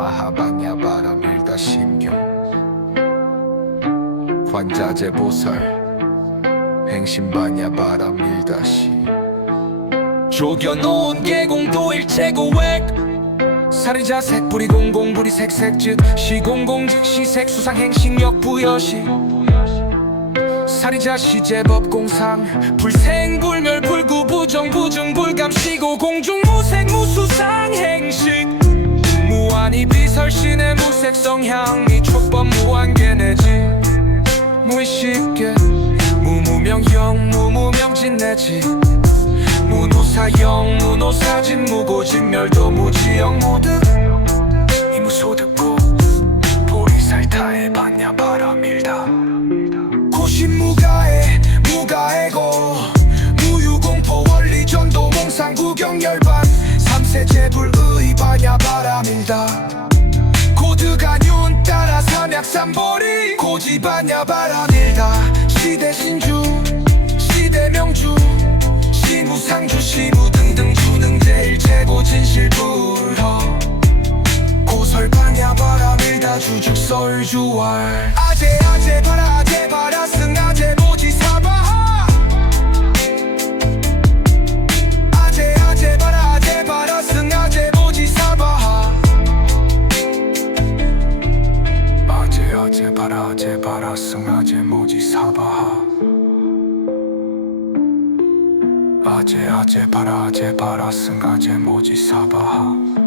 아하방야 바람 일다 신경. 관자재 보살 행신반야 바람 일다시. 조겨놓은 계공도 일체고획. 사리자 색불이 공공불이 색색즉 시공공 즉 시 색수상 행식력 부여시. 사리자 시제법 공상 불생 불멸 불구 부정 부중불감 시고 공중 무색 무수상 행식 무색 성향이 촉법 무한계 내지. 무의식계. 무무명형 무무명진 내지. 무노사형 무노사진 무고진멸도 무지영 모두 이무소득고 보리살타의 반야 바람일다. 고신무가에 무가에고 무유공포 원리전도 몽상구경 열반. 삼세제불의 반야 바람일다 고드가윤 따라 삼약삼보리. 고지반야 바람일다. 시대 신주 시대 명주. 시무상주 시무 등등 주능 제일 최고 진실불허. 고설반야 바람일다. 주죽설주월. 아재 아재 바라 아재 바라. 승아재 아재 바라 승아재 모지 사바하. 아재 아재 바라 아재 바라 승아재 모지 사바하